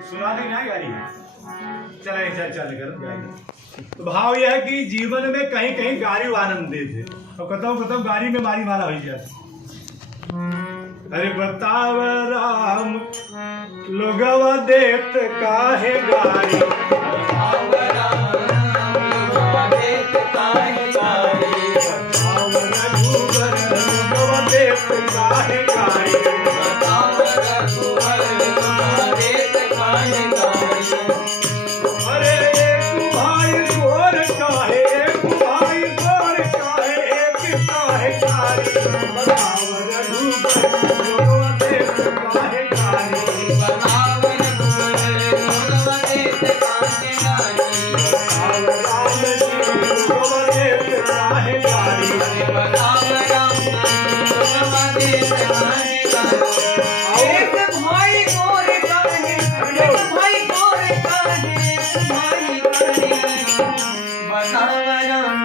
सुना नहीं ना गाड़ी चला चल कर गाड़ी। तो भाव यह है कि जीवन में कहीं कहीं गाड़ी आनंद दे थे और कतौ गाड़ी में मारी मारा हो जाए। अरे बताव राम लोगवा देत काहे गाड़ी, बताव राम लोगवा देत काहे गाड़ी, बताव रघुवर लोगवा देत काहे गाड़ी, बताव रघुवर लोगवा देत काहे गाड़ी। अरे एक भाई गोर काहे, एक भाई गोर काहे, एक काहे गाड़ी, बताव रघुवर लोगवा देत काहे गाड़ी, बताव रघुवर लोगवा देत काहे गाड़ी, बताव राम जी लोगवा देत काहे गाड़ी, बताव राम जी लोगवा देत काहे गाड़ी। एक भाई गोर काहे, एक भाई गोर काहे, एक भाई गोर बताव राम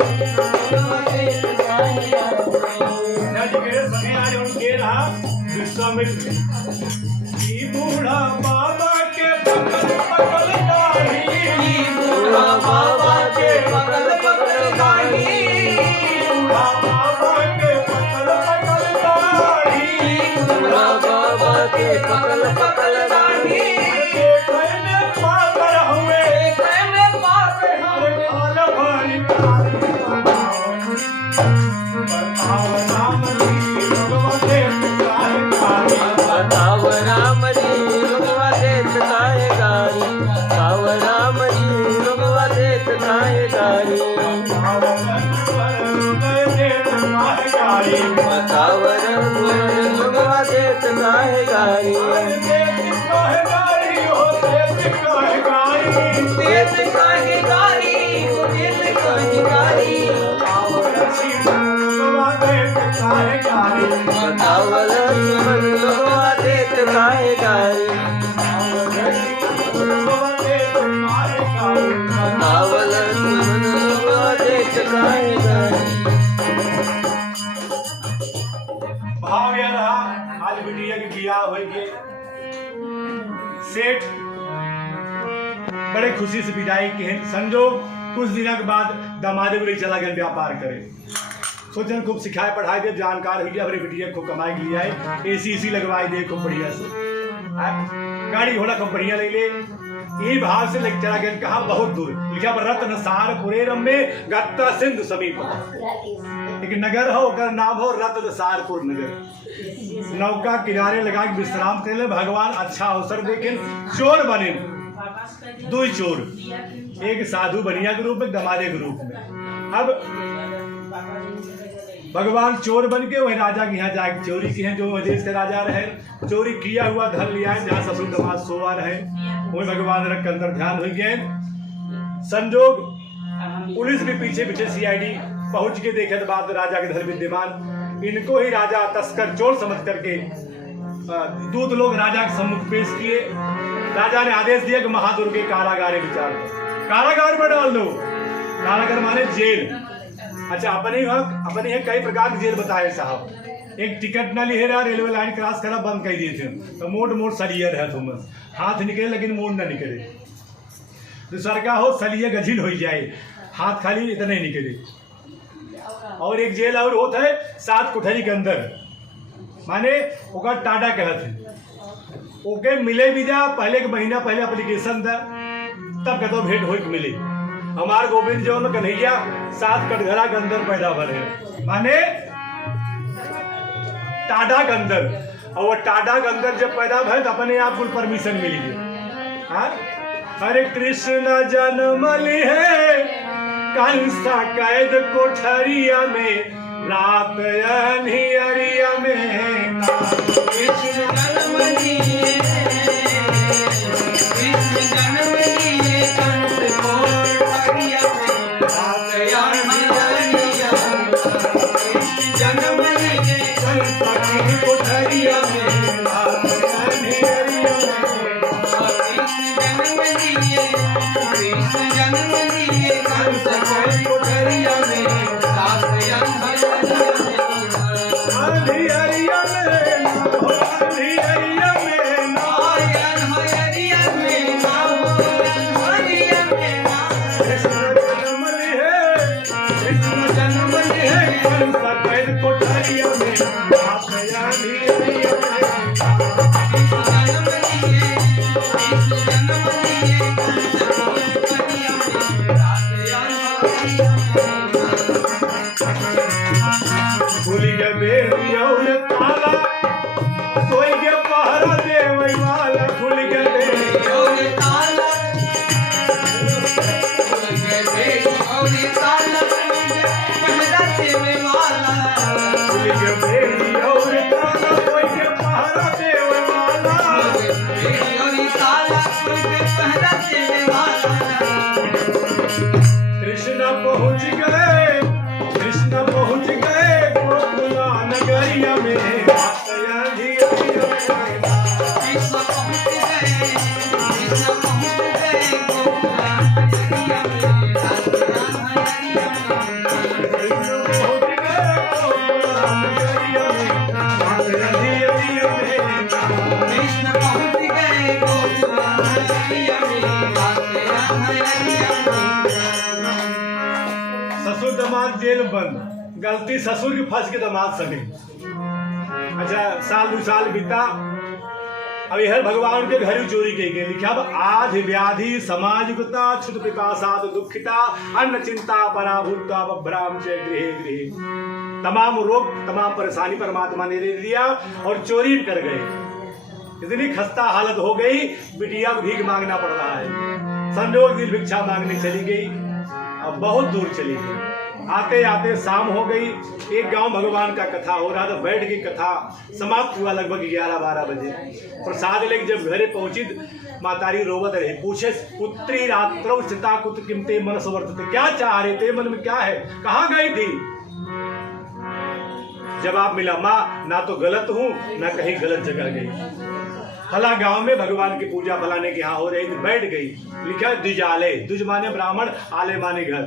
लोगवा देत काहे गाड़ी। बूढ़ा बाबा के पकड़ पकड़ गाड़ी, बूढ़ा बाबा के पकड़ पकड़ गाड़ी, बूढ़ा बाबा के पकड़ पकड़ गाड़ी, बूढ़ा बाबा के पकड़ पकड़ गाड़ी। कहने पाकर हुए, कहने पाकर हुए खाल भारी गाड़ी, बताओ राम जी लोगवा देत काहे गाड़ी, बताव राम जी लोगवा देत काहे गाड़ी, बताव राम जी लोगवा देत काहे गाड़ी, बताव रघुवर लोगवा देत काहे गाड़ी, बताव रघुवर लोगवा देत काहे गाड़ी। देत काहे गाड़ी हो देत काहे गाड़ी, देत काहे गाड़ी हो देत काहे गाड़ी, बताव रघुवर लोगवा देत काहे गाड़ी, बताव रघुवर लोगवा देत काहे गाड़ी, बताव रघुवर लोगवा देत काहे गाड़ी। भाव यह रहा आज बिटिया की बियाह हो गए। सेठ बड़े खुशी से विदाई की है। संजोग कुछ दिनों के बाद दामादे को चला गया व्यापार करे। सोचन खूब सिखाए पढ़ाई दे जानकार हो गया। अपनी बिटिया को कमाई के लिए आए, एसी लगवाई दे खूब बढ़िया से, गाड़ी घोड़ा खूब बढ़िया ले ले। यही भाव से लेके चला गया। कहा बहुत दूर लिखा रत्न सार पुरेरम में गत्ता सिंधु समीप, एक नगर हो कर नाम हो रत्न सारपुर नगर। नौका किनारे लगा के विश्राम कर ले। भगवान अच्छा अवसर देखे चोर बने, दो चोर, एक साधु बनिया के रूप में, दमादे के रूप में। अब भगवान चोर बन के वही राजा के यहाँ जाके चोरी की है। जो देश के राजा रहे चोरी किया हुआ धन लिया है, जहाँ ससुर दमाद सोवा रहे वही भगवान रख के अंदर ध्यान हो गए। संजोग पुलिस भी पीछे पीछे सीआईडी पहुंच के देखे तो बात राजा के धन विद्यमान। इनको ही राजा तस्कर चोर समझ करके दूत लोग राजा के सम्मुख पेश किए। राजा ने आदेश दिया कि महादुर्गे कारागारे विचार दो, कारागार में डाल दो। कारागार माने जेल। अच्छा अपने है कई प्रकार के जेल बताए साहब। एक टिकट न लिए रहा, रेलवे लाइन क्रॉस करा बंद कर दिए थे तो मोट सलियर है, तुम हाथ निकले लेकिन मोड़ न निकले। दूसरा का हो सलिए गझिल हो जाए, हाथ खाली इतने ही निकले। और एक जेल और होता है 7 कोठरी के अंदर, माने ओका टाटा कहते ओके मिले भी जा। पहले एक महीना पहले एप्लीकेशन था, तब कहते भेंट हो मिले। हमार गोविंद जो में कन्हैया 7 कटघरा के अंदर पैदा बने, माने टाडा के अंदर। और वो टाडा के अंदर जब पैदा भय तो अपने आप को परमिशन मिली है। हरे कृष्ण जन्म है कंसा कैद कोठरिया में, रात अनिहरिया में। कृष्ण जन्म लिए, कृष्ण जन्म लिए कंस कोठरिया में, रात अनिहरिया में। कृष्ण जन्म लिए कंसा कैद कोठरिया में, रात अनिहरिया में। कृष्ण जन्म लिए, कृष्ण जन्म लिए कंस कोठरिया में, रात अनिहरिया में। खुल के बेड़ी और ताला सोई के पहरा देवे वाला खुल के बेड़ी और ताला खुल के बेड़ी और ताला पहरा देवे वाला खुल के बेड़ी और ताला सोई के पहरा देवे वाला बेड़ी और ताला सोई के पहरा देवे वाला कृष्ण पहुंच गए गोकुला नगरिया में ससुर दामाद जेल बंद गलती ससुर की फंस के दामाद सगे। अच्छा साल 2 साल बीता अब यह भगवान के घर चोरी की गई लिखा आधि व्याधि समाजुगता क्षुद पिपासाद दुखिता अन्न चिंता पराभूता बभ्राम च गृहे गृहे तमाम रोग तमाम परेशानी परमात्मा ने दे दिया और चोरी कर गए। इतनी खस्ता हालत हो गई बिटिया को भीख मांगना पड़ रहा है। संयोग दिन भिक्षा मांगने चली गई अब बहुत दूर चली गई। आते आते शाम हो गई। एक गांव भगवान का कथा हो रहा था बैठ के कथा समाप्त हुआ लगभग 11-12 बजे। प्रसाद लेके जब घरे पहुंची मातारी रोवत रही पूछे पुत्री रात्रौ स्थिता कुत किमते मनस वर्तते क्या चाह रहे थे मन में क्या है कहाँ गई थी। जवाब मिला माँ ना तो गलत हूँ ना कहीं गलत जगह गई। फला गांव में भगवान की पूजा फलाने के यहाँ हो रही थी बैठ गई। लिखा द्विजालय द्विज माने ब्राह्मण आले माने घर।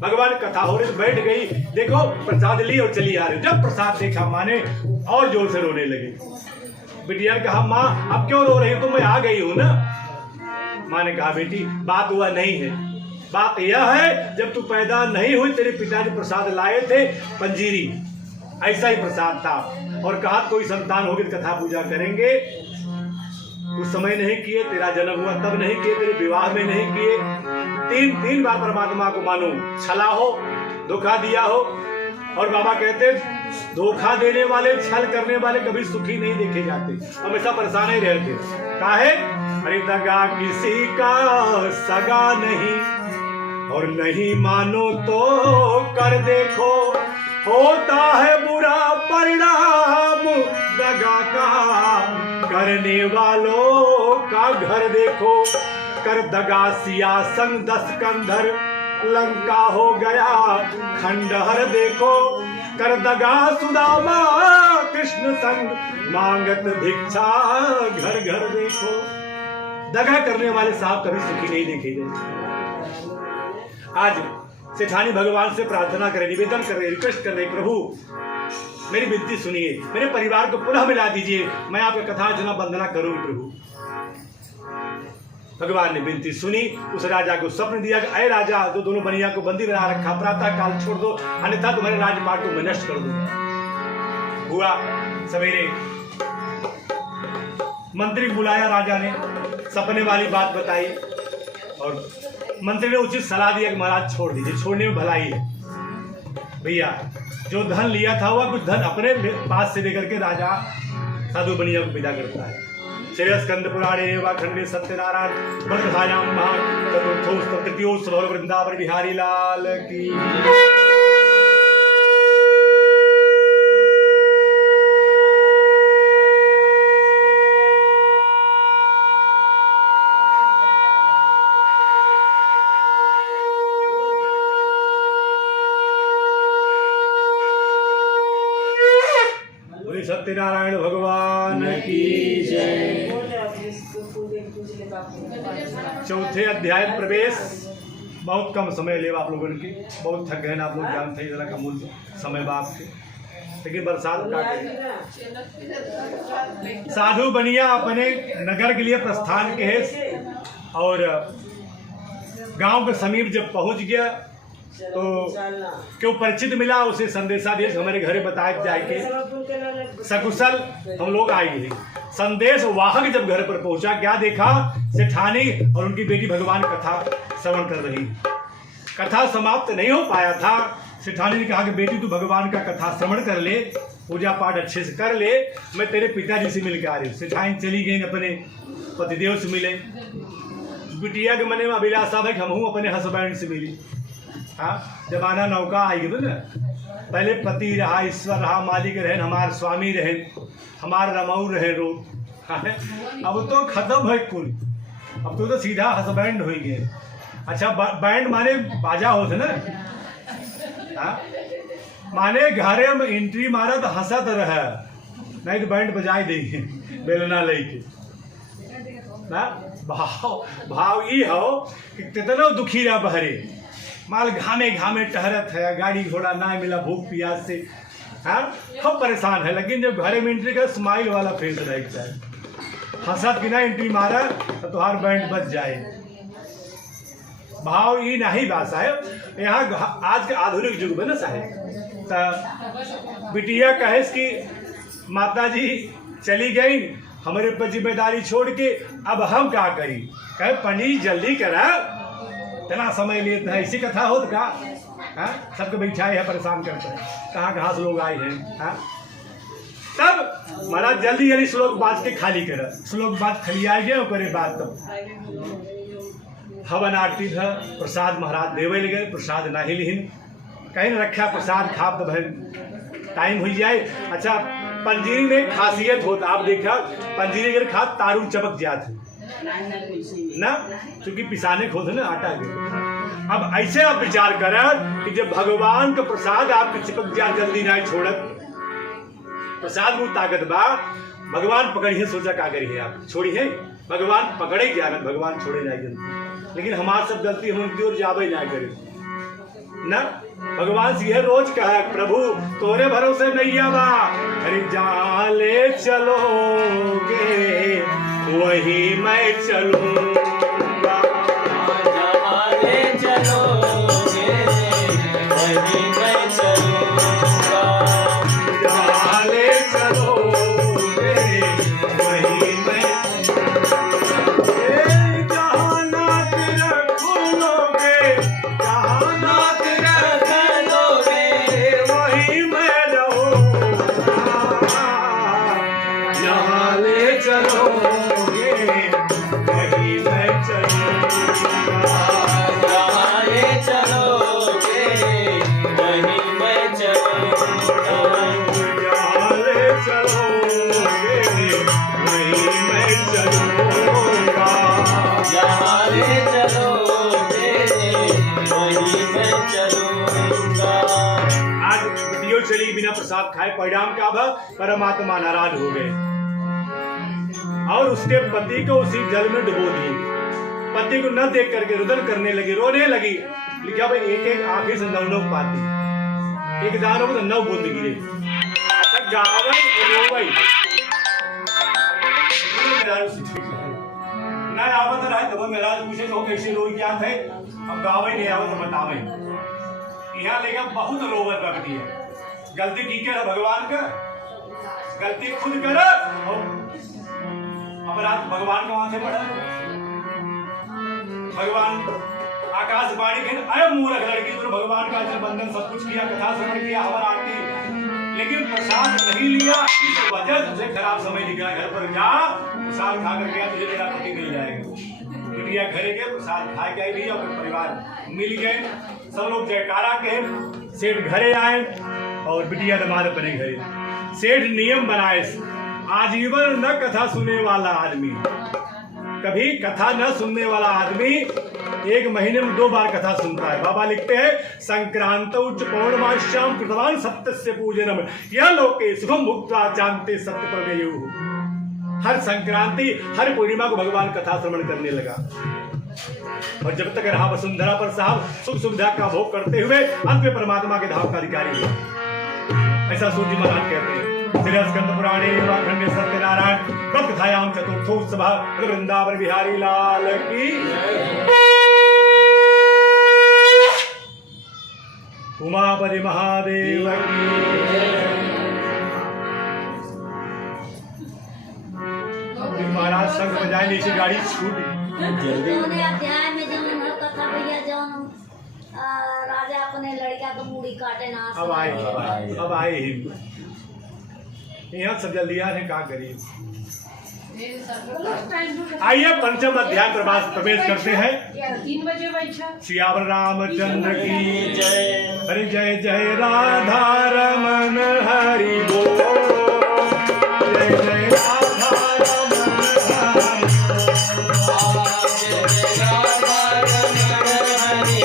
भगवान कथा हो रही तो बैठ गई। देखो प्रसाद ली और चली आ रही। जब प्रसाद देखा माने और जोर से रोने लगी। बिटिया ने कहा माँ अब क्यों रो रही हो तो मैं आ गई हूँ ना। माँ ने कहा बेटी बात हुआ नहीं है बात यह है जब तू पैदा नहीं हुई तेरे पिताजी प्रसाद लाए थे पंजीरी ऐसा ही प्रसाद था और कहा कोई संतान होगी तो कथा पूजा करेंगे। उस समय नहीं किए तेरा जन्म हुआ तब नहीं किए तेरे विवाह में नहीं किए। तीन बार परमात्मा को मानो छला हो धोखा दिया हो। और बाबा कहते धोखा देने वाले छल करने वाले कभी सुखी नहीं देखे जाते हमेशा परेशान ही रहते। काहे अरे दगा किसी का सगा नहीं और नहीं मानो तो कर देखो होता है बुरा परिणाम दगा का करने वालों का घर देखो। कर दगा सिया संग 10 कंधर लंका हो गया खंडहर देखो। कर दगा सुदामा कृष्ण संग मांगत भिक्षा घर घर देखो। दगा करने वाले साहब कभी सुखी नहीं देखे जाते। आज सेठानी भगवान से प्रार्थना करे निवेदन कर रहे रिक्वेस्ट कर रहे प्रभु मेरी विनती सुनिए मेरे परिवार को पुनः मिला दीजिए मैं आपका कथा अर्चना वंदना करूंगी प्रभु। भगवान ने विनती सुनी। उस राजा को स्वप्न दिया कि अय राजा जो दोनों बनिया को बंदी बना रखा प्रातः काल छोड़ दो अन्यथा तुम्हारे राजपाट को मैं नष्ट कर दूंगा। हुआ सवेरे मंत्री को बुलाया राजा ने सपने वाली बात बताई और मंत्री ने उचित सलाह दिया कि महाराज छोड़ दीजिए छोड़ने में भलाई है। भैया जो धन लिया था वह कुछ धन अपने पास से लेकर के राजा साधु बनिया को विदा करता है। श्री स्कंद पुराणे व खंडे सत्यनारायण बरकथायाम चतुर्थो तृतीयो वृंदावन बिहारी लाल की। सत्यनारायण भगवान की जय। चौथे अध्याय प्रवेश बहुत कम समय ले आप लोगों की बहुत थक गए ना आप लोग जानते हैं जरा का मूल समय बाप के लेकिन बरसात का साधु बनिया अपने नगर के लिए प्रस्थान के है और गांव के समीप जब पहुंच गया तो क्यों परिचित मिला उसे संदेशा दिया हमारे घरे बताए जाए के सकुशल हम लोग आएंगे। संदेश वाहक जब घर पर पहुंचा क्या देखा सेठानी और उनकी बेटी भगवान कथा श्रवण कर रही। कथा समाप्त नहीं हो पाया था सेठानी ने कहा कि बेटी तू भगवान का कथा श्रवण कर ले, पूजा पाठ अच्छे से कर ले, मैं तेरे पिताजी से मिल के आ रही हूँ। सेठानी चली गई अपने पतिदेव से मिले। बिटिया के मने में अभिलाषा है कि हम हूँ अपने हस्बैंड से मिली। हाँ, जमाना नौका आई गई ना, पहले पति रहा, ईश्वर रहा, मालिक रहे, हमारे स्वामी रहे, हमारे रमाऊ रहे रो। अब तो खत्म है कुल, अब तो सीधा हस्बैंड हो गए। अच्छा, बैंड माने बाजा होते ना, हाँ? माने घरे में एंट्री मारा तो हंसत रहे, नहीं तो बैंड बजाई देंगे बेलना लेके। भाव ये हो कि कितना दुखी रहा बहरे, माल घामे घामे टहरत है, गाड़ी घोड़ा ना मिला, भूख प्यास से, हाँ हम परेशान है। लेकिन जब घरे में एंट्री का स्माइल वाला फेस रहता है, हंसत की ना एंट्री मारा तो तुम्हार बैंड बच जाए। भाव ये नहीं बात साहब, यहाँ आज के आधुनिक युग में ना साहब, तो बिटिया कहे कि माता जी चली गई, हमारे ऊपर जिम्मेदारी छोड़ के, अब हम क्या करी? कहे पंडित जल्दी करा, इतना समय लेता है, इसी कथा हो तो का, सबको बैठाए है, परेशान करते हैं, कहाँ से लोग आए हैं। हाँ, तब महाराज जल्दी जल्दी श्लोक बात के खाली कर, श्लोक बात खाली आ गया, करे बात तब हवन आरती था, प्रसाद महाराज देवे लगे, प्रसाद नहीं लिहिन, कहीं न रखा प्रसाद खाप तो बहन टाइम हो जाए। अच्छा, पंजीरी में खासियत होता, आप देखा पंजीरी अगर खा तारू चपक जाते ना, क्योंकि पिसाने खोद ना आटा के। अब ऐसे आप विचार करें कि जब भगवान का प्रसाद आपके चिपक जा, जल्दी नहीं छोड़त, प्रसाद में ताकत बा, भगवान पकड़िए, सोचा का करिए आप, छोड़िए, भगवान पकड़े ज्ञान, भगवान छोड़े जाए जल्दी। लेकिन हमारे सब गलती हम उनकी ओर जावे ना करे ना। भगवान से यह रोज कहा, प्रभु तोरे भरोसे नहीं आवा, अरे जहाँ ले चलोगे वही मैं चलूंगा, जहाँ ले चलोगे वही मैं चलूंगा, जहाँ ले चलोगे वही मैं, जहाँ नाथ रखोगे, जहाँ नाथ रखोगे वही मैं रहूंगा, जहाँ ले चलोगे वही मैं चलूंगा, जहाँ ले चलोगे वही मैं चलूंगा, जहाँ ले चलोगे वही मैं चलूंगा, जहाँ ले चलोगे वही मैं चलूंगा। आज वीडियो चली बिना प्रसाद खाए, परिणाम क्या हुआ? परमात्मा नाराज हो गए और उसके पति को उसी जल में डुबो दिए। पति को न देख करके रुदन करने लगी, रोने लगी। लिखा भाई एक एक आंखें से 9 पाती, एक दानों को 9 बूंद गिरे। अच्छा, गावई रोवई ना आवत रहा, तब मेरा पूछे तो कैसे रोई क्या थे, अब गावई नहीं आवत बतावे। यहाँ लेकर बहुत रोवत रखती है, गलती की क्या भगवान का, गलती खुद कर, अपराध भगवान का वहां से पड़ा। भगवान आकाशवाणी के अय मूर्ख लड़की, तो भगवान का आचरण बंधन सब कुछ किया, कथा श्रवण किया, हवन आरती, लेकिन प्रसाद नहीं लिया। इस वजह से खराब समय निकला। घर पर जा, प्रसाद खा कर गया, तुझे मेरा पति मिल जाएगा। बिटिया घरे के प्रसाद खा के भी और परिवार मिल गए, सब लोग जयकारा कहे। सेठ घरे आए और बिटिया दमाद अपने घरे। सेठ नियम बनाए, आजीवन न कथा सुनने वाला आदमी, कभी कथा न सुनने वाला आदमी 1 महीने में 2 बार कथा सुनता है। बाबा लिखते हैं, संक्रांत उच्च पौर्णमाश्याम कृतवान सत्य से पूजनम यह लोके शुभम भुक्त्वा चांते सत्य प्रमेयु। हर संक्रांति, हर पूर्णिमा को भगवान कथा श्रवण करने लगा। और जब तक रहा वसुंधरा पर साहब सुख सुविधा का भोग करते हुए अंत में परमात्मा के धाम का अधिकारी हुआ। ऐसा सूर्य महाराज कहते हैं। स्कंद पुराणे खंडे सत्यनारायण कथायाम चतुर्थोत्सव वृंदावन बिहारी लाल की। उमापति महादेव की। महाराज संग बजाए, नीचे गाड़ी छूटी। अध्याय में जो कथा भैया जो राजा अपने लड़का तो मुड़ी काटे ना। अब आए ही यहाँ सब जल्दी आ रहे, क्या करिए। आइए पंचम अध्याय प्रवेश करते हैं। 3 बजे बैठा। सियावर रामचंद्र की जय। हरि जय जय राधा रमन हरि बोल। जय जय राधा रमन हरि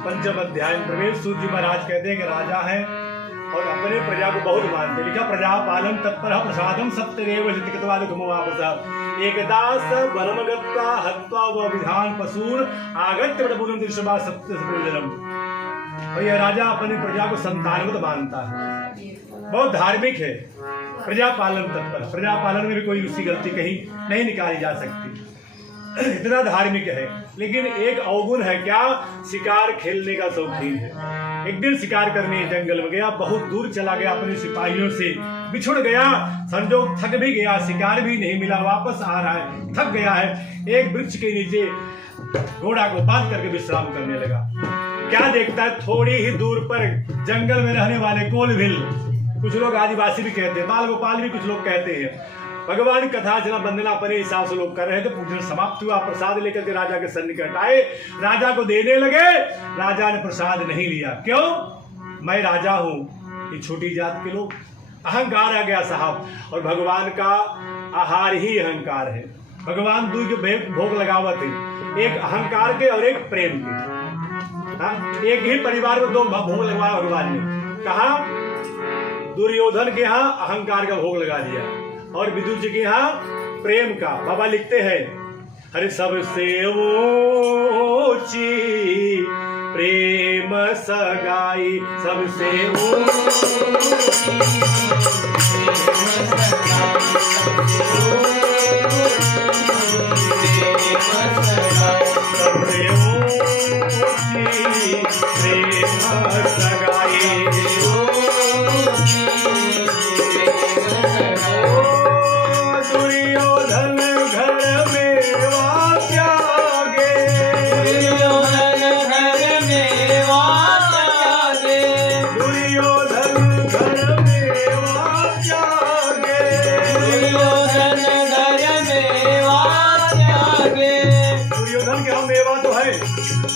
पंचम अध्याय प्रवेश। सूत जी महाराज कहते हैं कि राजा है और अपने प्रजा को बहुत मानते। लिखा प्रजा पालन तत्पर प्रसादम सत्यदेव एकदास वनमगत्वा हत्वा व विधान पशूर आगत्य बड़बुलम दृश्यवा सत्य सपुरजनम। और यह राजा अपनी प्रजा को संतानवत मानता है, बहुत धार्मिक है, प्रजा पालन तत्पर। प्रजा पालन में भी कोई उसकी गलती कहीं नहीं निकाली जा सकती, इतना धार्मिक है। लेकिन एक अवगुण है, क्या? शिकार खेलने का शौकीन है। एक दिन शिकार करने जंगल में गया, बहुत दूर चला गया, अपने सिपाहियों से बिछुड़ गया, संजोग थक भी गया, शिकार भी नहीं मिला, वापस आ रहा है, थक गया है। एक वृक्ष के नीचे घोड़ा को बांध करके विश्राम करने लगा। क्या देखता है, थोड़ी ही दूर पर जंगल में रहने वाले कोलभिल, कुछ लोग आदिवासी भी कहते हैं, बाल गोपाल भी कुछ लोग कहते हैं, भगवान कथा जना वंदना अपने हिसाब से लोग कर रहे थे। पूजन समाप्त हुआ, प्रसाद लेकर के राजा के सन्निकट आए, राजा को देने लगे। राजा ने प्रसाद नहीं लिया। क्यों? मैं राजा हूं, ये छोटी जात के लोग। अहंकार आ गया साहब। और भगवान का आहार ही अहंकार है। भगवान दो भोग लगावत है, एक अहंकार के और एक प्रेम के। एक ही परिवार में 2 भोग लगवाया भगवान ने। कहा? दुर्योधन के यहाँ अहंकार का भोग लगा दिया और विदुर जी के यहाँ प्रेम का। बाबा लिखते हैं, हरे सबसे ऊंची प्रेम सगाई, सबसे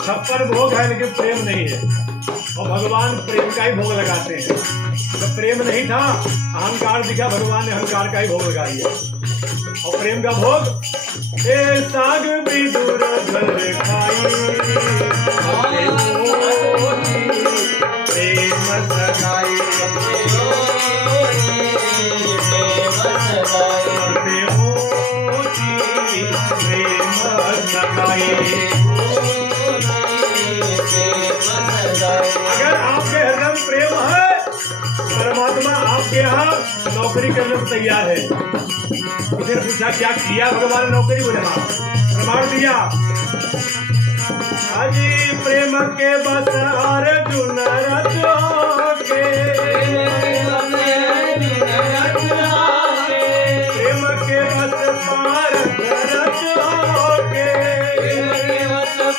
छप्पन भोग है लेकिन प्रेम नहीं है। और भगवान प्रेम का ही भोग लगाते हैं। जब प्रेम नहीं था, अहंकार दिखा, भगवान ने अहंकार का ही भोग लगा दिया। और प्रेम का भोग, ए साग विदुर घर खाई, प्रेम सगाई, अगर आपके हृदय आपके यहाँ नौकरी करने को तैयार है। उसने पूछा क्या किया भगवान ने नौकरी? बोले हाँ, प्रमाण दिया। अजी प्रेम के बस अर्जुन रथ के, प्रेम के बस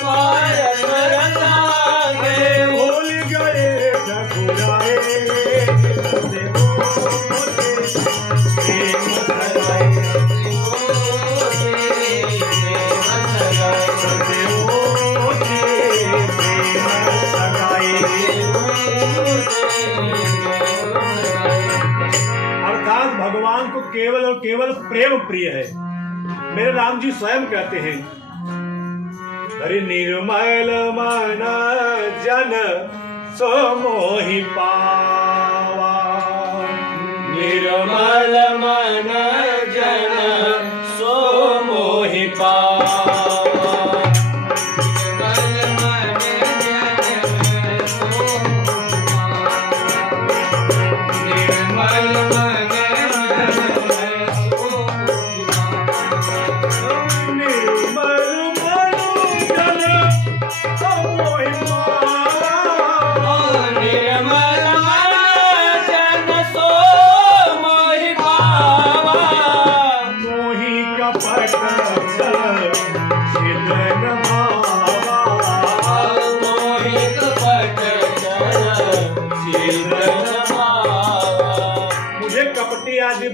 पारथ रथ के, भूल गए ठकुराए अर्थात भगवान को केवल और केवल प्रेम प्रिय है। मेरे राम जी स्वयं कहते हैं, हरि निर्मल मन जन सो मोहि पावा, निर्मल मन जन सो मोहि पावा,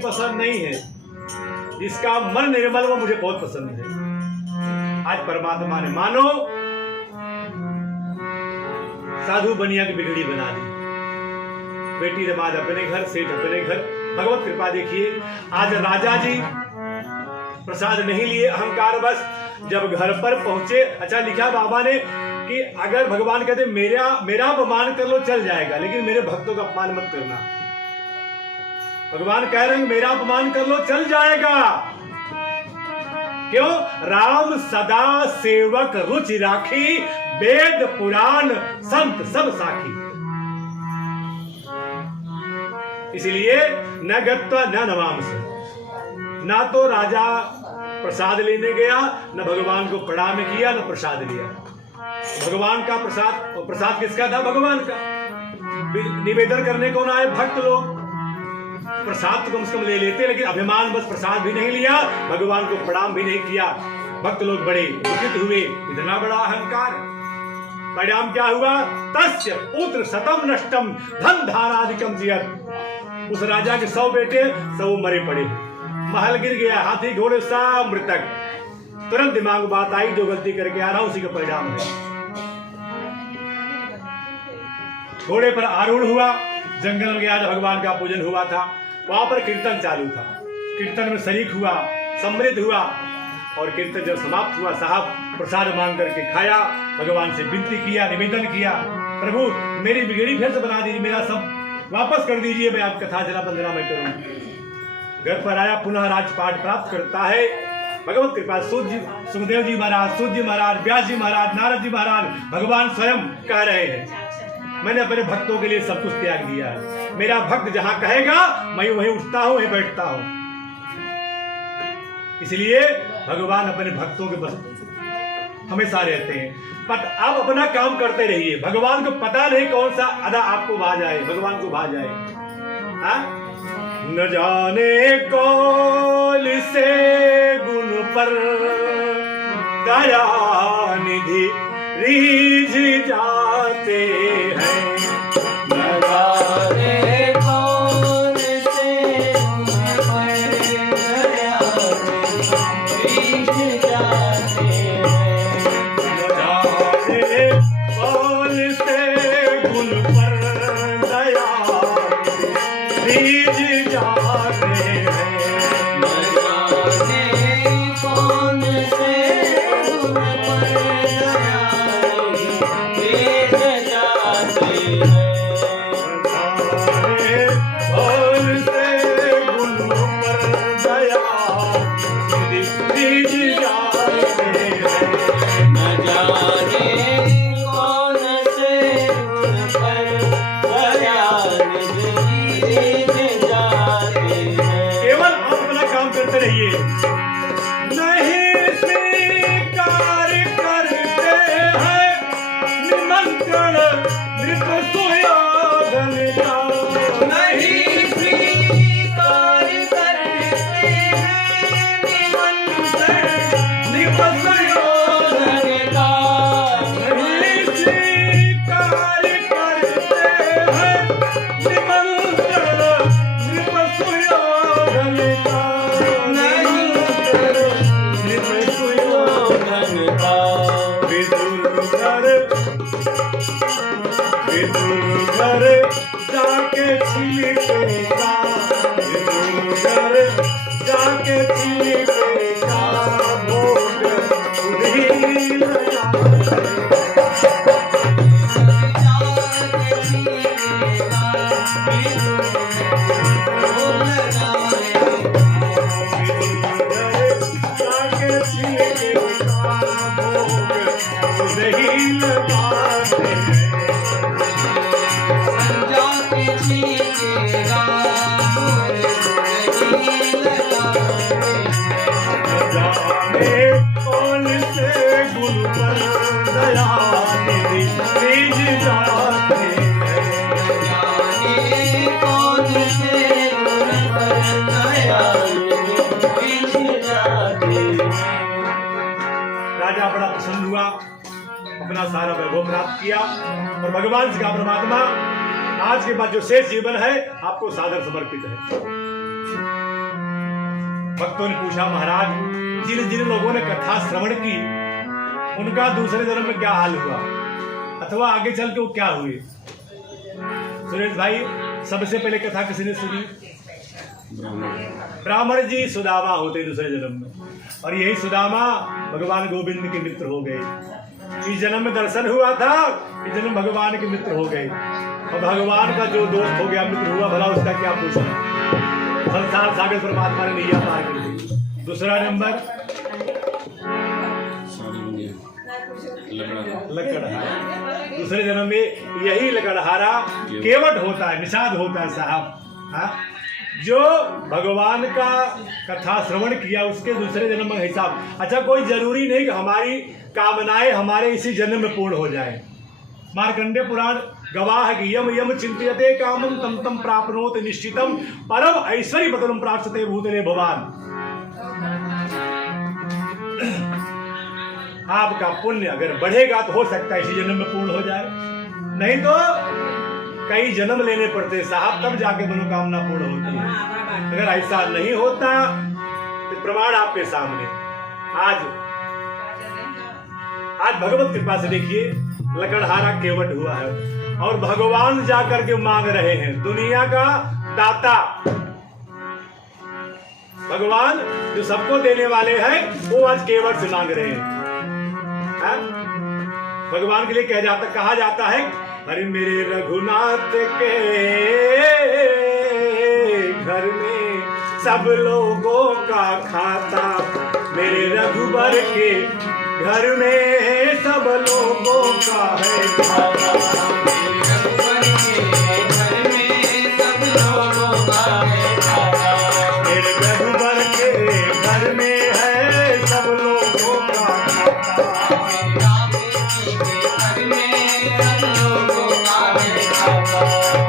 पसंद नहीं है, जिसका मन निर्मल वो मुझे बहुत पसंद है। आज परमात्मा ने मानो साधु बनिया की बिगड़ी बना दी, बेटी रमाज अपने घर, सेठ अपने घर। भगवत कृपा देखिए, आज राजा जी प्रसाद नहीं लिए अहंकार बस, जब घर पर पहुंचे, अच्छा लिखा बाबा ने कि अगर भगवान कहते मेरा अपमान कर लो चल जाएगा, लेकिन मेरे भक्तों का अपमान मत करना। भगवान कह रहे हैं मेरा अपमान कर लो चल जाएगा। क्यों? राम सदा सेवक रुचि राखी, वेद पुराण संत सब साखी। इसलिए न गत्वा न नवांस, ना तो राजा प्रसाद लेने गया, न भगवान को प्रणाम किया, न प्रसाद लिया। भगवान का प्रसाद किसका था? भगवान का। निवेदन करने को ना आए भक्त लोग, प्रसाद तो कम से कम ले लेते, लेकिन अभिमान बस प्रसाद भी नहीं लिया, भगवान को प्रणाम भी नहीं किया। भक्त लोग बड़े दुखित हुए, इतना बड़ा अहंकार। परिणाम क्या हुआ? तस्य पुत्र शतम नष्टम धन धारादिकम जियत। उस राजा के 100 बेटे सब मरे पड़े, महल गिर गया, हाथी घोड़े सब मृतक। तुरंत दिमाग में बात आई, जो गलती करके आ रहा उसी का परिणाम है। घोड़े पर आरूढ़ हुआ, जंगल में गया, भगवान का पूजन हुआ था, वहां पर कीर्तन चालू था। कीर्तन में शरीक हुआ, समृद्ध हुआ, और कीर्तन जब समाप्त हुआ, साहब प्रसाद मांग करके खाया, भगवान से विनती किया, निवेदन किया, प्रभु मेरी बिगड़ी फिर से बना दीजिए, मेरा सब वापस कर दीजिए, मैं आप कथा जरा वंदना मैं करूं। घर पर आया, पुनः राजपाट प्राप्त करता है। भगवत कृपा सुखदेव जी महाराज, सूर्य जी महाराज, व्यास जी महाराज, नारद जी महाराज, भगवान स्वयं कह रहे हैं मैंने अपने भक्तों के लिए सब कुछ त्याग दिया है। मेरा भक्त जहां कहेगा मैं वहीं उठता हूं, वहीं बैठता हूं। इसलिए भगवान अपने भक्तों के बस हमेशा रहते हैं। बट आप अपना काम करते रहिए, भगवान को पता नहीं कौन सा अदा आपको भा जाए, भगवान को भा जाए। हा? न जाने कौन से गुण पर दया निधि रीझ जाते हैं, न जाने कौन से गुण पर दया रीझ जाते हैं, न जाने कौन से गुण पर दया रीझ जाते हैं, न जाने कौन से गुण पर दया रीझ जाते हैं। रहिए। नहीं स्वीकार करते हैं निमंत्रण नृप सुयोधन का। नहीं स्वीकार करते हैं निमंत्रण नृप सुयोधन का। नहीं स्वीकार करते हैं निमंत्रण नृप सुयोधन का। नहीं नृप सुयोधन का। विदुर जाके छिपेगा, विदुर जाके छिपेगा, भोग उन्हीं लगा। जाके छिपेगा, भोग उन्हीं लगाते हैं। जाने कौन से गुण पर दया निधि निज जाते हैं। राजा बड़ा प्रसन्न हुआ, अपना सारा वैभव प्राप्त किया और भगवान से कहा, परमात्मा आज के बाद जो शेष जीवन है आपको सादर समर्पित है। भक्तों ने पूछा, महाराज जिन जिन लोगों ने कथा श्रवण की उनका दूसरे जन्म में क्या हाल हुआ अथवा आगे चल के वो क्या हुए? सुरेश भाई, सबसे पहले कथा किसी ने सुनी? ब्राह्मण जी सुदामा होते दूसरे जन्म में, और यही सुदामा भगवान गोविंद के मित्र हो गए। इस जन्म में दर्शन हुआ था, इस जन्म भगवान के मित्र हो गए, और भगवान का जो दोस्त हो गया, मित्र हुआ, भला उसका क्या पूछना। संसार सागर परमात्मा ने नैया पार कर दी। दूसरा नंबर लकड़हारा। दूसरे जन्म में यही लकड़हारा केवट होता है, निषाद होता है साहब। हाँ, जो भगवान का कथा श्रवण किया उसके दूसरे जन्म में हिसाब। अच्छा, कोई जरूरी नहीं कि हमारी कामनाएं हमारे इसी जन्म में पूर्ण हो जाए। मार्कंडेय पुराण गवाह है कि यम यम चिंतयते कामम तम तम प्राप्नोत निश्चितम परम ऐश्वर्य पतनम प्राप्स्यते भूतले भवान। आपका पुण्य अगर बढ़ेगा तो हो सकता है इसी जन्म में पूर्ण हो जाए, नहीं तो कई जन्म लेने पड़ते साहब, तब जाके मनोकामना पूर्ण होती है। अगर ऐसा नहीं होता तो प्रमाण आपके सामने। आज भगवत कृपा से देखिए, लकड़हारा केवट हुआ है और भगवान जाकर के मांग रहे हैं, दुनिया का दाता भगवान जो सबको देने वाले हैं, वो आज केवट से मांग रहे हैं। भगवान के लिए कहा जाता है, अरे मेरे रघुनाथ के घर में सब लोगों का खाता, मेरे रघुबर के घर में सब लोगों का है खाता। मेरे रघुबर के घर में है सब लोगों का खाता।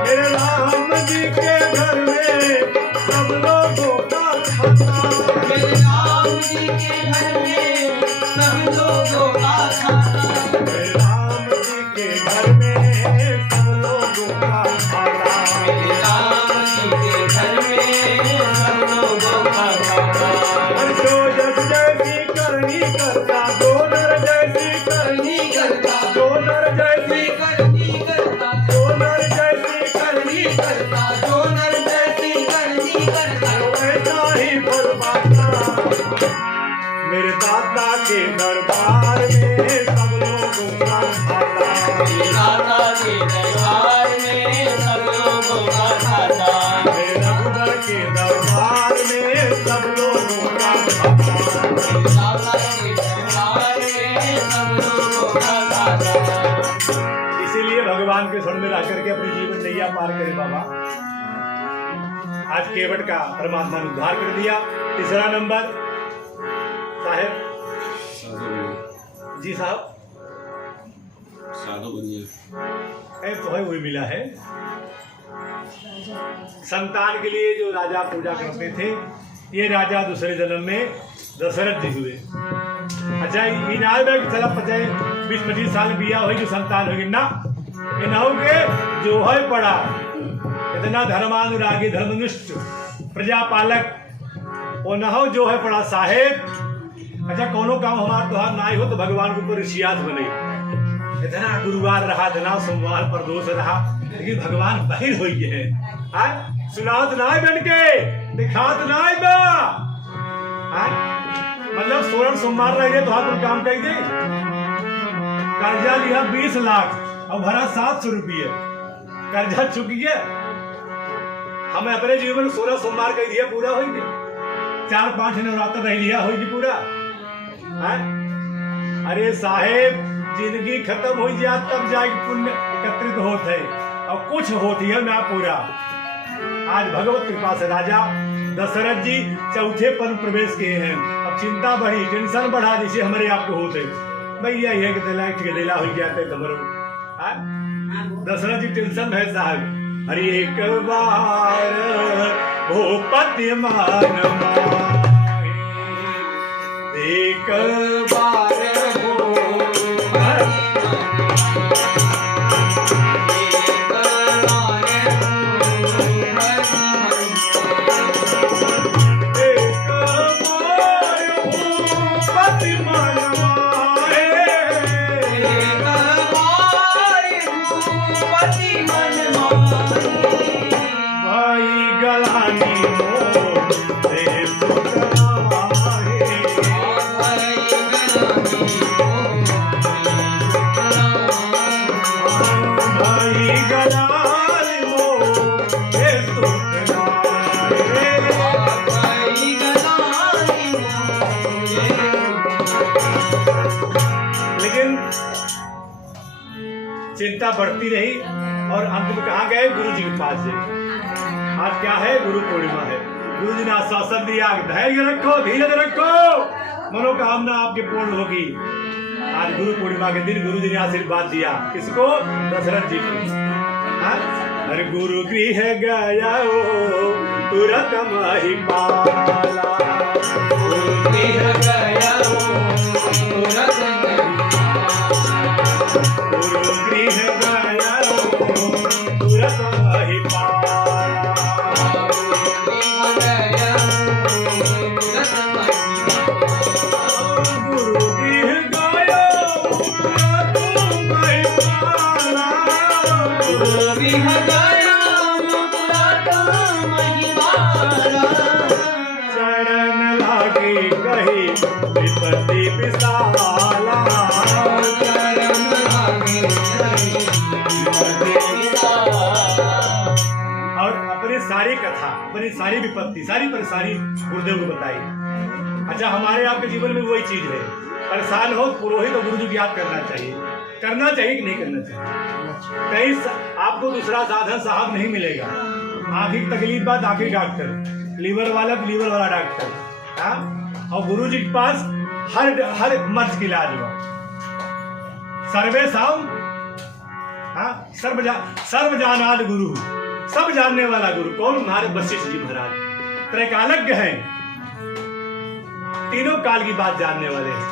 मेरे राम जी के घर में सब लोगों का खाता। मेरे राम जी के घर में सब लोगों का खाता। मेरे राम जी के घर में सब लोगों का खाता। मेरे राम जी के घर में सब लोगों का खाता। जो जस जैसी करनी करता, जो नर जैसी करनी करता, जो नर जैसी करनी करता, जो नर जैसी करनी करता, जो नर जैसी करनी करता, वैसा ही फरमाता। मेरे दादा के दरबार में सब लोगों का खाता। मेरे दादा के दरबार में सब लोगों का खाता। मेरे रघुबर के दरबार में सब लोगों का खाता। मेरे दादा के दरबार में सब लोगों का खाता। इसीलिए भगवान के शरण में रह करके अपनी जीवन नैया पार करे बाबा। आज केवट का परमात्मा ने उद्धार कर दिया। तीसरा नंबर साहेब जी साहब साधु बनिए तो है वही मिला है। संतान के लिए जो राजा पूजा करते थे, ये राजा दूसरे जन्म में दशरथ जी हुए। अच्छा इनाज में चला 20-25 साल बिया हो जो संतान होगी ना के जो है पड़ा इतना धर्मानुरागी धर्मनिष्ठ प्रजापालक वो न हो जो है पड़ा साहेब। अच्छा कोनो काम हमारा त्योहार ना हो तो भगवान के ऊपर ऋषियात बने। इतना गुरुवार रहा, इतना सोमवार पर दोष रहा, लेकिन भगवान बाहर हो गए हैं। सुनात ना बन के दिखात ना बा मतलब 16 सोमवार रह गए तो आप काम कर दे। कर्जा लिया 20 लाख और भरा 700 रुपये, कर्जा चुक गया। हमें अपने जीवन में 16 सोमवार कर दिया पूरा हो गया, 4-5 नवरात्र रह लिया होगी पूरा। अरे साहेब जिंदगी खत्म हो जाए तब जाके पुण्य एकत्रित होते है और कुछ होती है ना पूरा। आज भगवत कृपा से राजा दशरथ जी चौथे पद प्रवेश किए हैं। अब चिंता बढ़ी, टेंशन बढ़ा जैसे हमारे आपको होते भैया ये दिला हो गया दशरथ जी टेंशन है साहब। अरे एक बार भूपति मान एक बार चिंता बढ़ती रही और अंत में कहा गए गुरु जी के पास से। आज क्या है, गुरु पूर्णिमा है। गुरु जी ने आश्वासन दिया, धैर्य रखो, धीरज रखो, मनोकामना आपकी पूर्ण होगी। आज गुरु पूर्णिमा के दिन गुरु जी ने आशीर्वाद दिया किसको? दशरथ जी को। अरे गुरु गृह गया तुरंत महिपाला, गुरु गृह गया गुरु गृह गया तुरंत महिपाला, गुरु गृह गया तुरंत महिपाला, गुरु गृह गया तुरंत महिपाला, शरण लागे कही विपत्ति विशाला, और अपनी सारी कथा, अपनी सारी विपत्ति, सारी परेशानी गुरुदेव को बताई। अच्छा हमारे आपके जीवन में वही चीज है, परेशान हो पुरोहित और गुरु जी को याद करना चाहिए। करना चाहिए कि नहीं करना चाहिए? कहीं आपको दूसरा साधन साहब नहीं मिलेगा। आंखी की तकलीफ बात आंखी डॉक्टर, लीवर वाला तो लीवर वाला डॉक्टर, और गुरु जी के पास हर मर्ज की इलाज हुआ। सर्वे साम सर्व जानाद गुरु, सब जानने वाला गुरु कौन? हमारे वशिष्ठ जी महाराज त्रैकालज्ञ हैं, तीनों काल की बात जानने वाले हैं।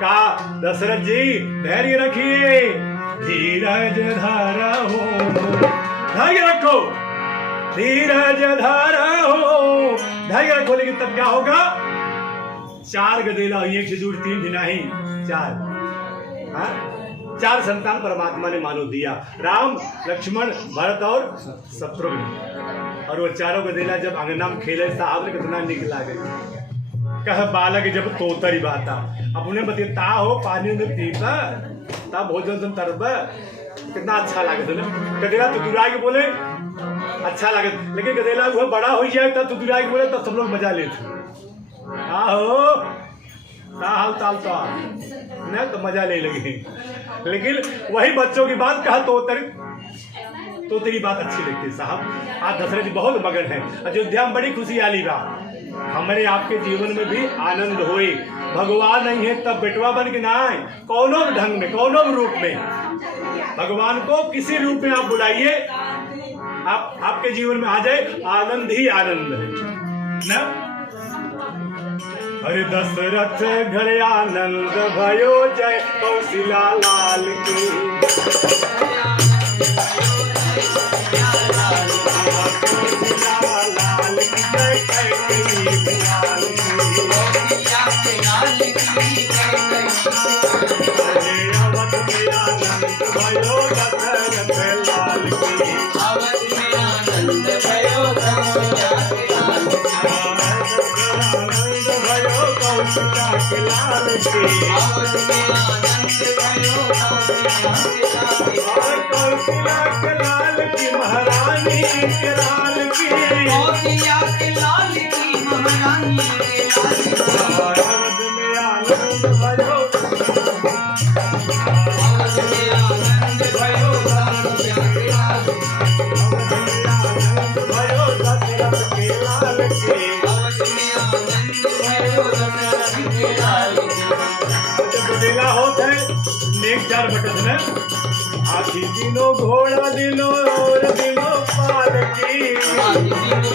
कहा दशरथ जी धैर्य रखिए, धीरज धरो, धैर्य रखो, धीरज धरो, धैर्य रखो। लेकिन तब क्या होगा? 4 गदेला हुई, 1 से दूर 3 दिन नहीं 4 4 संतान परमात्मा ने मानो दिया, राम लक्ष्मण भरत और शत्रुघ्न। और वो चारों गदेला जब अंगना में खेले साहब ने कितना निकला गया। कह बालक जब तोतरी बाता अपने बता हो पानी में पीता तब भोजन तुम तरब, कितना अच्छा लगे ना। गदेला तुतुरा के बोले अच्छा लगे, लेकिन गदेला वो बड़ा हो जाए तब तुतुरा के बोले तब सब लोग मजा लेते। आहो हाल ताल तो नहीं तो मजा ले लगे, लेकिन वही बच्चों की बात कहा तो तो तेरी बात अच्छी लगती है साहब। आज दशरथ जी बहुत मगन है, अयोध्या में बड़ी खुशी आली बात, हमारे आपके जीवन में भी आनंद होए। भगवान नहीं है तब बेटवा बन के ना आए, कौनो भी ढंग में, कौनो भी रूप में, भगवान को किसी रूप में आप बुलाइए, आप आपके जीवन में आ जाए, आनंद ही आनंद है ना। अरे दशरथ घर आनंद भयो, जय कौशिला लाल की। कौशिला लाल की जय, कैकेयी लाल की। अरे अवध में आनंद भयो, दशरथ लाल की। अवध में आनंद भयो, दशरथ लाल की। आनंद भयो कौशिला के लाल की। अवध में आनंद भयो, कौशिला के लाल की महारानी के लाल की। कौशिला के लाल की महारानी के लाल की। अवध में आनंद भयो, अवध में आनंद भयो, दशरथ लाल की। अवध में आनंद भयो दशरथ के लाल की। अवध में आनंद भयो, दशरथ के लाल की। जब बदेला होता है नेक चार बटन में, हाथी दिनो घोड़ा दिनो और दिनो पालकी।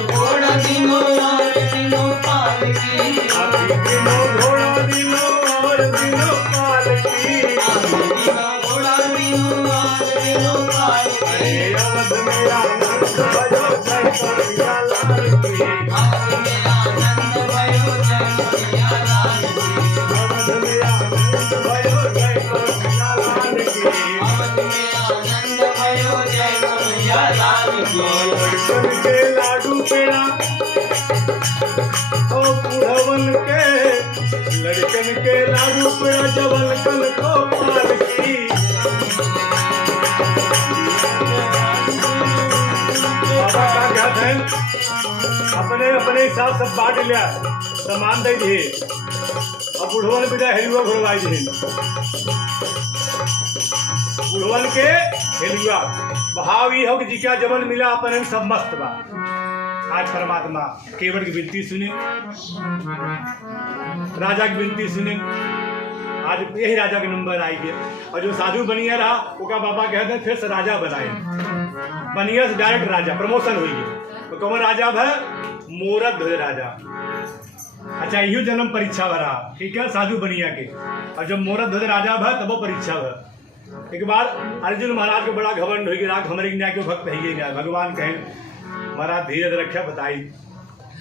घोड़ा दिनो और दिनो पालकी। हाथी दिनो घोड़ा दिनो और दिनो पालकी। घोड़ा दिनो और दिनो पालकी। अरे अवध में आनंद भयो, जय कौशिला लाल की। अवध में आनंद भयो, जय कौशिला लाल की। अवध में आनंद भयो, जय कौशिला लाल की। अवध में आनंद भयो, जय कौशिला लाल की। लड़कन के लाडू पेड़ा ओ बुढ़वन के, लड़कन के लाडू पेड़ा जवलकन को पालकी। बाबा का कहत है अपने अपने हिसाब से बांट लिया, सामान दे दिए, अब बुढ़वन बेटा हेलुआ घुड़वाई दिए, बुढ़वन के हेलुआ। भाव ये हो कि जिका जमन मिला अपन सब मस्त बा। आज परमात्मा केवट की विनती सुने, राजा की विनती सुने, आज यही राजा के नंबर आई गया। और जो साधु बनिया रहा उसका बाबा कहते हैं फिर से राजा बनाए, बनिया से डायरेक्ट राजा प्रमोशन हुई है। तो कौन राजा है? मोरद ध्वज राजा। अच्छा यही जन्म परीक्षा भरा, ठीक है, साधु बनिया के। और जब मोरद ध्वज राजा भा तब वो परीक्षा भर। एक बार अर्जुन महाराज को बड़ा घमंड हो गया, हमारे न्याय के भक्त है ये न्याय। भगवान कहें महाराज धीरज रखा बताई,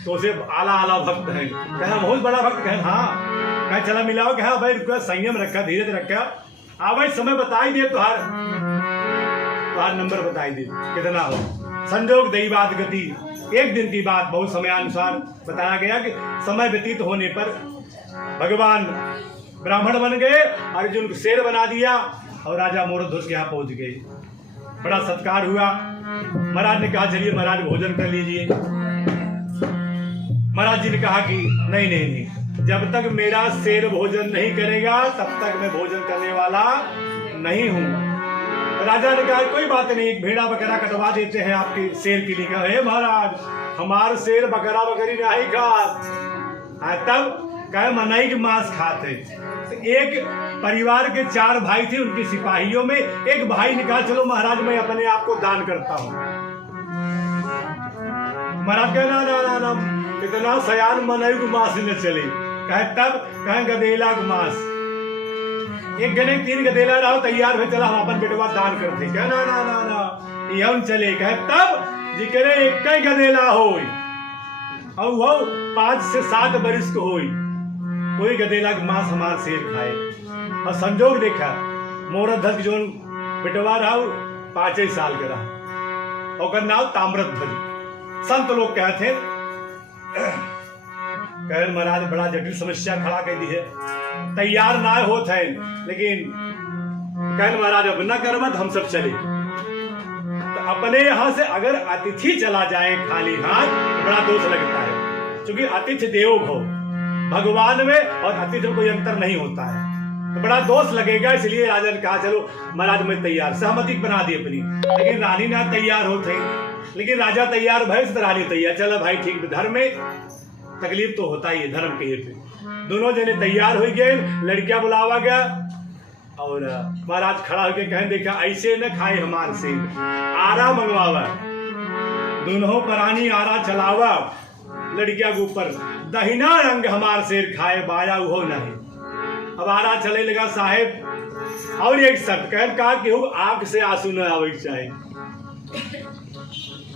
तो उसे आला आला भक्त है, कहा बहुत बड़ा भक्त, कहे हाँ, कहे चला मिलाओ, कहा भाई रुको, संयम रखा, धीरज रखा, भाई समय बताई दे, तुहार नंबर बताई दे कितना हो। संजोग दैवात गति, एक दिन की बात बहुत समयानुसार बताया गया कि समय व्यतीत होने पर भगवान ब्राह्मण बन गए, अर्जुन को शेर बना दिया और राजा मोरध्वज के यहाँ पहुंच गए। बड़ा सत्कार हुआ। महाराज ने कहा चलिए महाराज भोजन कर लीजिए। महाराज जी ने कहा कि नहीं नहीं नहीं, जब तक मेरा शेर भोजन नहीं करेगा तब तक मैं भोजन करने वाला नहीं हूँ। राजा ने कहा कोई बात नहीं, एक भेड़ा बकरा कटवा देते हैं आपके शेर के लिए। कहा हे महाराज हमारे शेर बकरा बकरी नहीं खात, तब कहे मनाई के मांस खाते। तो एक परिवार के 4 भाई थे, उनके सिपाहियों में एक भाई ने कहा चलो महाराज मैं अपने आप को दान करता हूँ। महाराज कहे ना ना ना, इतना सयान मनाई के मांस न चले। कहे तब कहे गदेला के मांस, एक गने 3 गदेला रहो तैयार हो, चला हम अपन बेटवा दान करते। कहे ना ना ना ना यौन चले। कहे तब जिकरे एक ही गदेला हो और वो 5 से 7 बरिस को हो, कोई गदेला के मांस हमार शेर खाए। और संजोग देखा मोरध्वज जो बेटवा रहा 5 साल का रहा, और नाम ताम्रध्वज। संत लोग कहते कहे महाराज बड़ा जटिल समस्या खड़ा कर दी है, तैयार ना होत है, लेकिन कहे महाराज अब न करमत हम सब चले। तो अपने यहाँ से अगर अतिथि चला जाए खाली हाथ तो बड़ा दोष लगता है, क्योंकि अतिथि देवो भव, भगवान में और अतिथि में कोई अंतर नहीं होता है। तो बड़ा दोष लगेगा, इसलिए राजा ने कहा चलो महाराज मैं तैयार, सहमति बना दी अपनी। लेकिन रानी ना तैयार होते, लेकिन राजा तैयार भय तो रानी तैयार। चलो भाई ठीक, धर्म में तकलीफ तो होता ही है, धर्म के हेतु दोनों जने तैयार हो गए। लड़कियां बुलावा गया और महाराज खड़ा होकर कहें देखा ऐसे न खाए हमार से, आरा मंगवावा, दोनों प्राणी आरा चलावा, लड़किया के ऊपर दहिना रंग हमार शेर खाए, बाया हो नहीं। अब आरा चले लगा साहेब, और एक शर्त कहा कि आंख से आंसू न आवे चाहिए,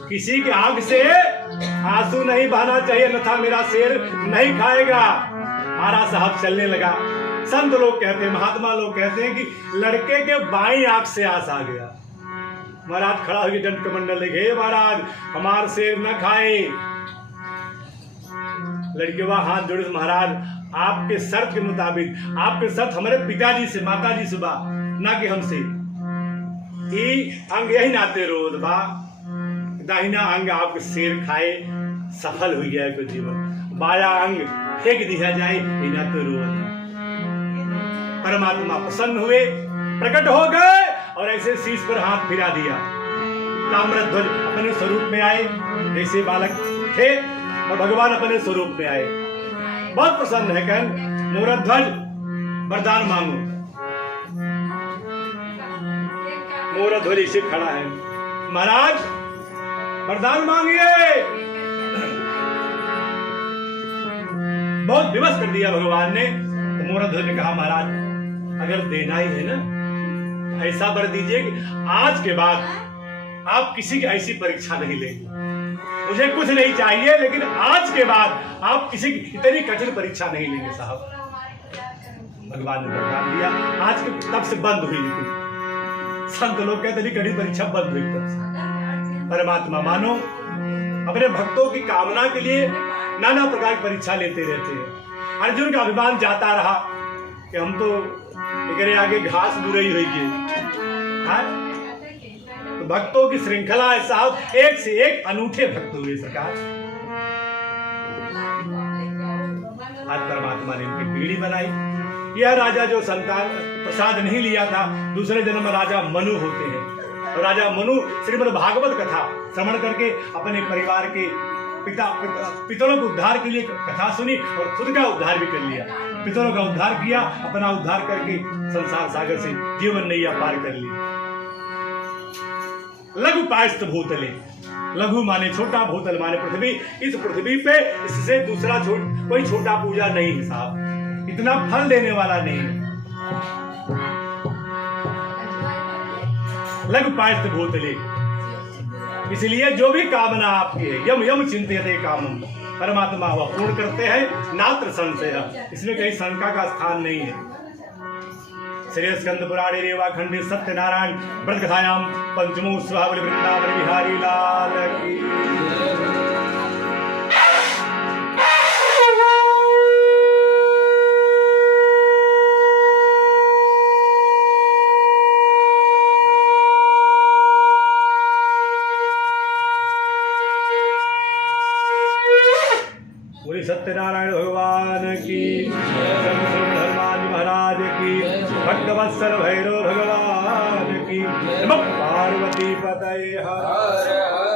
किसी की आंख से आंसू नहीं बहना चाहिए, अन्यथा मेरा शेर नहीं खाएगा। आरा साहब चलने लगा। संत लोग कहते हैं, महात्मा लोग कहते हैं कि लड़के के बाईं आंख से आंस आ गया। महाराज खड़ा होकर दंड कमंडल लेके, महाराज हमार शेर न खाए। लड़के वहां हाथ जोड़े, महाराज आपके शर्त के मुताबिक, आपके शर्त हमारे पिताजी से माताजी से बा, ना कि हमसे, अंग यही नाते रोध बा, दाहिना अंग आपके शेर खाए, सफल हो गया है जीवन, बाया अंग फेंक दिया जाए, नाते रोध। परमात्मा प्रसन्न हुए, प्रकट हो गए और ऐसे शीश पर हाथ फिरा दिया। ताम्रध्वज अपने स्वरूप में आए, जैसे बालक थे और भगवान अपने स्वरूप में आए। बहुत प्रसन्न है, कहन मोरध्वज वरदान मांगो। मोरध्वज इसे खड़ा है, महाराज वरदान मांगिए। बहुत विवश कर दिया भगवान ने। तो मोरध्वज ने कहा महाराज अगर देना ही है ना, ऐसा वर दीजिए कि आज के बाद आप किसी की ऐसी परीक्षा नहीं लेंगे। मुझे कुछ नहीं चाहिए, लेकिन आज के बाद आप किसी की इतनी कठिन परीक्षा नहीं लेंगे साहब। भगवान ने वरदान दिया। आज के तब से बंद हुई, संत लोग कहते हैं कठिन परीक्षा बंद हुई तब से। परमात्मा मानो अपने भक्तों की कामना के लिए नाना प्रकार की परीक्षा लेते रहते हैं। अर्जुन का अभिमान जाता रहा कि हम तो एकरे आगे घास बुरई हुई गई। तो भक्तों की श्रृंखला है साहब, एक से एक अनूठे भक्त हुए सरकार। आज परमात्मा ने इनकी पीढ़ी बनाई। यह राजा जो संतान प्रसाद नहीं लिया था, दूसरे जन्म में राजा मनु होते हैं। और राजा मनु श्रीमद् भागवत कथा श्रवण करके अपने परिवार के पितरों को उद्धार के लिए कथा सुनी और खुद का उद्धार भी कर लिया। पितरों का उद्धार किया, अपना उद्धार करके संसार सागर से जीवन नैया पार कर ली। लघु पायस्त भूतले, लघु माने छोटा, भूतल माने पृथ्वी। इस पृथ्वी पे इससे दूसरा कोई छोटा पूजा नहीं है साहब, इतना फल देने वाला नहीं। लघु पायस्त भूतले, इसलिए जो भी कामना आपकी है, यम यम चिंतयते कामम, परमात्मा वह पूर्ण करते हैं, नात्र संशय, इसमें कहीं शंका का स्थान नहीं है। श्री स्कंद पुराणे रेवा खंडे सत्यनारायण व्रत कथायाम पंचमो स्वावल वृंदावन बिहारी लाल की। सत्यनारायण भगवान की, धर्माज महाराज की, भक्तवत्सल भैरव भगवान की, पार्वती पतये हर।